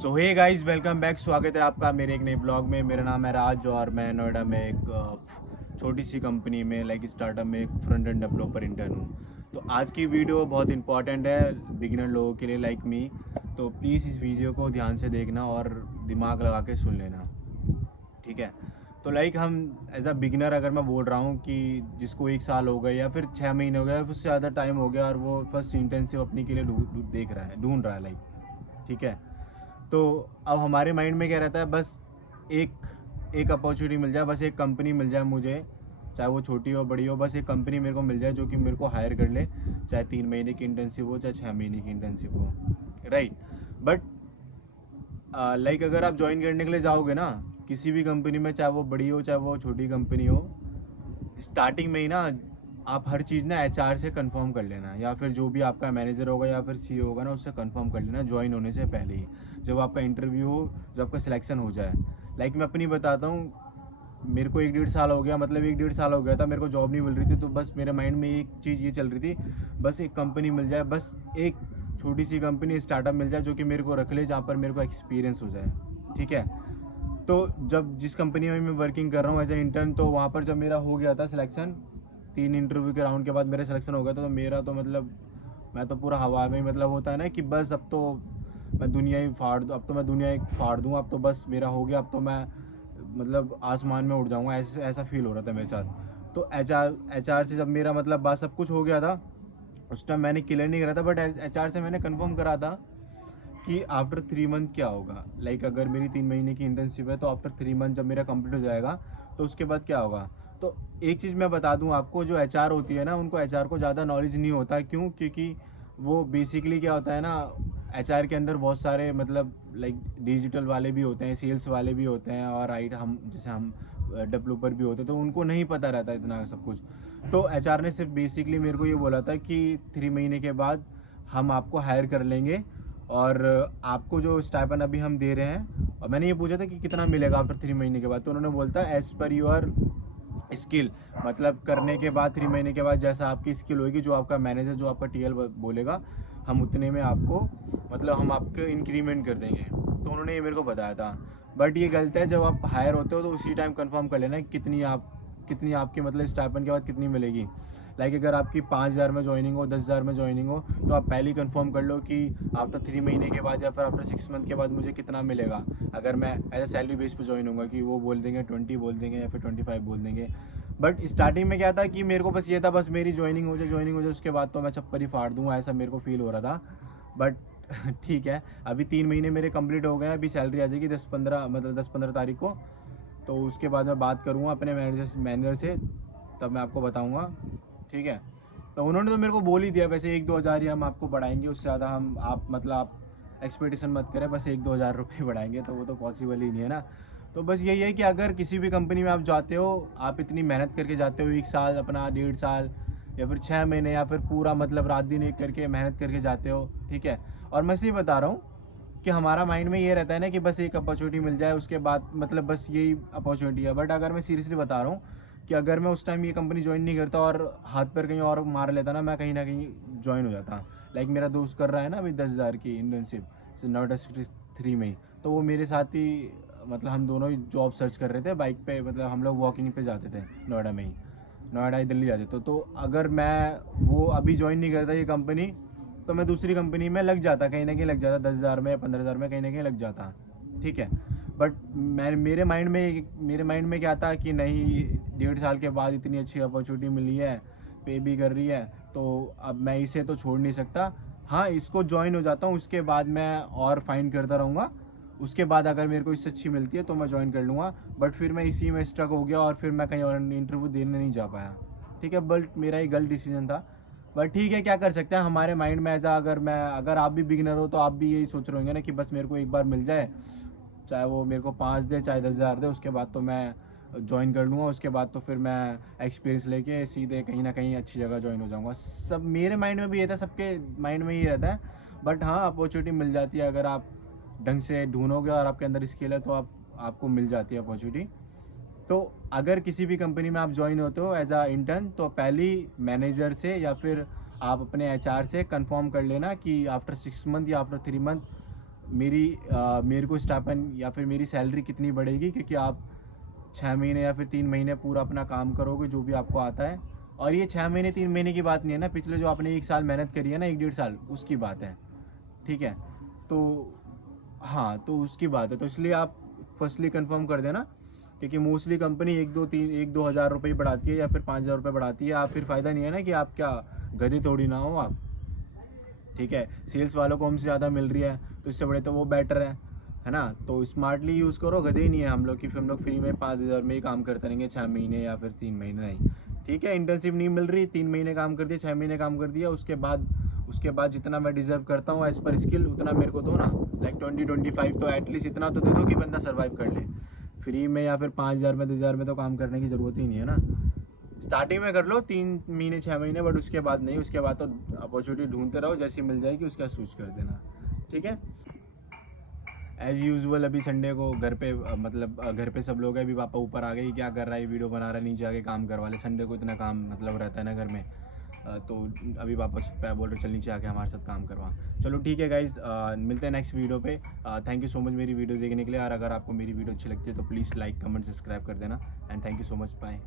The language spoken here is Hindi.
सो हे गाइस, वेलकम बैक। स्वागत है आपका मेरे एक नए ब्लॉग में। मेरा नाम है राज और मैं नोएडा में एक छोटी सी कंपनी में लाइक स्टार्टअप में एक फ्रंट एंड डेवलपर इंटर्न हूँ। तो आज की वीडियो बहुत इंपॉर्टेंट है बिगिनर लोगों के लिए लाइक मी। तो प्लीज़ इस वीडियो को ध्यान से देखना और दिमाग लगा के सुन लेना, ठीक है। तो लाइक हम एज अ बिगिनर अगर मैं बोल रहा हूँ कि जिसको 1 साल हो गए या फिर 6 महीने हो गए, उससे ज़्यादा टाइम हो गया और वो फर्स्ट इंटर्नशिप अपने के लिए ढूंढ रहा है लाइक, ठीक है। तो अब हमारे माइंड में क्या रहता है, बस एक एक अपॉर्चुनिटी मिल जाए, बस एक कंपनी मिल जाए मुझे, चाहे वो छोटी हो बड़ी हो, बस एक कंपनी मेरे को मिल जाए जो कि मेरे को हायर कर ले, चाहे 3 महीने की इंटर्नशिप हो चाहे 6 महीने की इंटर्नशिप हो, राइट। बट लाइक अगर आप ज्वाइन करने के लिए जाओगे ना किसी भी कंपनी में, चाहे वो बड़ी हो चाहे वो छोटी कंपनी हो, स्टार्टिंग में ही ना आप हर चीज़ ना एचआर से कंफर्म कर लेना, या फिर जो भी आपका मैनेजर होगा या फिर सीईओ होगा ना, उससे कंफर्म कर लेना ज्वाइन होने से पहले ही, जब आपका इंटरव्यू हो, जब आपका सिलेक्शन हो जाए। लाइक मैं अपनी बताता हूँ, मेरे को 1 डेढ़ साल हो गया, मतलब 1 डेढ़ साल हो गया था, मेरे को जॉब नहीं मिल रही थी। तो बस मेरे माइंड में एक चीज़ ये चल रही थी, बस एक कंपनी मिल जाए, बस एक छोटी सी कंपनी स्टार्टअप मिल जाए जो कि मेरे को रख ले, जहाँ पर मेरे को एक्सपीरियंस हो जाए, ठीक है। तो जब जिस कंपनी में मैं वर्किंग कर रहा हूँ एज ए इंटर्न, तो वहाँ पर जब मेरा हो गया था सिलेक्शन, 3 इंटरव्यू के राउंड के बाद मेरा सिलेक्शन हो गया था, तो मेरा तो मतलब मैं तो पूरा हवा में, मतलब होता है ना कि बस अब तो मैं दुनिया ही फाड़ दूँ, अब तो मैं दुनिया ही फाड़ दूँ, अब तो बस मेरा हो गया, अब तो मैं मतलब आसमान में उड़ जाऊँगा, ऐसा ऐसा फील हो रहा था मेरे साथ। तो एच आर से जब मेरा मतलब बात सब कुछ हो गया था, उस टाइम मैंने क्लियर नहीं करा था, बट एच आर से मैंने कंफर्म करा था कि आफ्टर 3 मंथ क्या होगा। लाइक अगर मेरी 3 महीने की इंटर्नशिप है तो आफ्टर 3 मंथ जब मेरा कंप्लीट हो जाएगा तो उसके बाद क्या होगा। तो एक चीज़ मैं बता दूं आपको, जो एचआर होती है ना, उनको एचआर को ज़्यादा नॉलेज नहीं होता। क्यों? क्योंकि वो बेसिकली क्या होता है ना, एचआर के अंदर बहुत सारे मतलब लाइक डिजिटल वाले भी होते हैं, सेल्स वाले भी होते हैं, और राइट हम जैसे हम डेवलपर भी होते हैं, तो उनको नहीं पता रहता इतना सब कुछ। तो एचआर ने सिर्फ बेसिकली मेरे को ये बोला था कि 3 महीने के बाद हम आपको हायर कर लेंगे, और आपको जो स्टाइपेंड अभी हम दे रहे हैं, और मैंने ये पूछा था कि कितना मिलेगा आफ्टर 3 महीने के बाद, तो उन्होंने बोलता एज पर यूर स्किल, मतलब करने के बाद 3 महीने के बाद जैसा आपकी स्किल होगी, जो आपका मैनेजर जो आपका टीएल बोलेगा, हम उतने में आपको मतलब हम आपको इंक्रीमेंट कर देंगे। तो उन्होंने ये मेरे को बताया था। बट ये गलत है, जब आप हायर होते हो तो उसी टाइम कंफर्म कर लेना कितनी आपकी मतलब स्टाइपेंड के बाद कितनी मिलेगी। लाइक अगर आपकी 5,000 में ज्वाइनिंग हो, 10,000 में ज्वाइनिंग हो, तो आप पहले ही कंफर्म कर लो कि आफ्टर 3 महीने के बाद या फिर आफ्टर 6 मंथ के बाद मुझे कितना मिलेगा। अगर मैं एज ए सैलरी बेस पे ज्वाइन होऊंगा, कि वो बोल देंगे 20 बोल देंगे या फिर 25 बोल देंगे। बट स्टार्टिंग में क्या था कि मेरे को बस ये था, बस मेरी ज्वाइनिंग हो जाए उसके बाद तो मैं छप्पर ही फाड़ दूंगा, ऐसा मेरे को फील हो रहा था। बट ठीक है, अभी 3 महीने मेरे कंप्लीट हो गए हैं, अभी सैलरी आ जाएगी 10-15 मतलब 10-15 तारीख को। तो उसके बाद मैं बात करूँगा अपने मैनेजर से, तब मैं आपको बताऊँगा, ठीक है। तो उन्होंने तो मेरे को बोल ही दिया, वैसे 1-2 हज़ार ही हम आपको बढ़ाएंगे, उससे ज़्यादा हम आप मतलब आप एक्सपेक्टेशन मत करें, बस 1-2 हज़ार रुपये बढ़ाएंगे, तो वो तो पॉसिबल ही नहीं है ना। तो बस यही है कि अगर किसी भी कंपनी में आप जाते हो, आप इतनी मेहनत करके जाते हो, 1 साल अपना, 1.5 साल या फिर 6 महीने या फिर पूरा मतलब रात दिन एक करके मेहनत करके जाते हो, ठीक है। और मैं इसी बता रहा हूँ कि हमारा माइंड में ये रहता है ना कि बस एक अपॉर्चुनिटी मिल जाए, उसके बाद मतलब बस यही अपॉर्चुनिटी है। बट अगर मैं सीरियसली बता रहा हूँ कि अगर मैं उस टाइम ये कंपनी ज्वाइन नहीं करता और हाथ पर कहीं और मार लेता ना कहीं ज्वाइन हो जाता। लाइक मेरा दोस्त कर रहा है ना अभी 10,000 की इंटर्नशिप नोएडा सिटी 3 में ही, तो वो मेरे साथ ही मतलब हम दोनों ही जॉब सर्च कर रहे थे बाइक पे, मतलब हम लोग वॉकिंग पे जाते थे नोएडा में ही, नोएडा ही दिल्ली जाते तो अगर मैं वो अभी ज्वाइन नहीं करता ये कंपनी, तो मैं दूसरी कंपनी में लग जाता, कहीं ना कहीं लग जाता, 10,000 में या 15,000 में कहीं ना कहीं लग जाता, ठीक है। बट मैं मेरे माइंड में क्या था कि नहीं, 1.5 साल के बाद इतनी अच्छी अपॉर्चुनिटी मिली है, पे भी कर रही है, तो अब मैं इसे तो छोड़ नहीं सकता। हाँ, इसको ज्वाइन हो जाता हूँ, उसके बाद मैं और फाइंड करता रहूँगा, उसके बाद अगर मेरे को इससे अच्छी मिलती है तो मैं ज्वाइन कर लूँगा। बट फिर मैं इसी में स्टक हो गया और फिर मैं कहीं और इंटरव्यू देने नहीं जा पाया, ठीक है। बट मेरा ही गलत डिसीजन था। बट ठीक है, क्या कर सकते हैं, हमारे माइंड में ऐसा, अगर आप भी बिगिनर हो तो आप भी यही सोच रहे होंगे ना कि बस मेरे को एक बार मिल जाए, चाहे वो मेरे को 5 दे चाहे 10,000 दे, उसके बाद तो मैं ज्वाइन कर लूँगा, उसके बाद तो फिर मैं एक्सपीरियंस लेके सीधे कहीं ना कहीं अच्छी जगह ज्वाइन हो जाऊँगा। सब मेरे माइंड में भी ये था, सबके माइंड में ही रहता है। बट हाँ, अपॉर्चुनिटी मिल जाती है, अगर आप ढंग से ढूंढोगे और आपके अंदर स्किल है तो आपको मिल जाती है अपॉर्चुनिटी। तो अगर किसी भी कंपनी में आप ज्वाइन होते हो एज अ इंटर्न, तो पहली मैनेजर से या फिर आप अपने एचआर से कंफर्म कर लेना कि आफ्टर 6 मंथ या आफ्टर 3 मंथ मेरे को स्टाइपेंड या फिर मेरी सैलरी कितनी बढ़ेगी, क्योंकि आप 6 महीने या फिर 3 महीने पूरा अपना काम करोगे जो भी आपको आता है। और ये 6 महीने 3 महीने की बात नहीं है ना, पिछले जो आपने 1 साल मेहनत करी है ना, 1 डेढ़ साल, उसकी बात है, ठीक है। तो हाँ, तो उसकी बात है, तो इसलिए आप फर्स्टली कंफर्म कर देना, क्योंकि मोस्टली कंपनी 1-2 हज़ार रुपये बढ़ाती है या फिर 5 हज़ार रुपये बढ़ाती है। आप फिर फ़ायदा नहीं है ना कि आप क्या गधे थोड़ी ना हो आप, ठीक है। सेल्स वालों को हमसे ज़्यादा मिल रही है, तो इससे बड़े तो वो बेटर है ना। तो स्मार्टली यूज़ करो, गधे ही नहीं है हम लोग कि फिर हम लोग फ्री में 5 हज़ार में ही काम करते रहेंगे 6 महीने या फिर 3 महीने, नहीं, ठीक है। इंटर्नशिप नहीं मिल रही, 3 महीने काम कर दिया, 6 महीने काम कर दिया, उसके बाद जितना मैं डिजर्व करता हूँ एज़ पर स्किल, उतना मेरे को दो ना, लाइक 20-25, तो एटलीस्ट इतना तो दे दो कि बंदा सर्वाइव कर ले। फ्री में या फिर 5 हज़ार में 10 हज़ार में तो काम करने की ज़रूरत ही नहीं है ना। स्टार्टिंग में कर लो 3 महीने 6 महीने, बट उसके बाद नहीं, उसके बाद तो अपॉर्चुनिटी ढूंढते रहो, जैसी मिल जाएगी उसका स्विच कर देना, ठीक है। एज़ यूजुअल अभी संडे को घर पे मतलब घर पे सब लोग हैं, अभी पापा ऊपर आ गए, क्या कर रहा है, वीडियो बना रहा है, नीचे आके काम करवा ले, संडे को इतना काम मतलब रहता है ना घर में। तो अभी पापा छत पे बोल रहे चल नीचे आके हमारे साथ काम करवा। चलो ठीक है गाइज़, मिलते हैं नेक्स्ट वीडियो पे। थैंक यू सो मच मेरी वीडियो देखने के लिए, और अगर आपको मेरी वीडियो अच्छी लगती है तो प्लीज़ लाइक कमेंट सब्सक्राइब कर देना, and thank you so much, bye.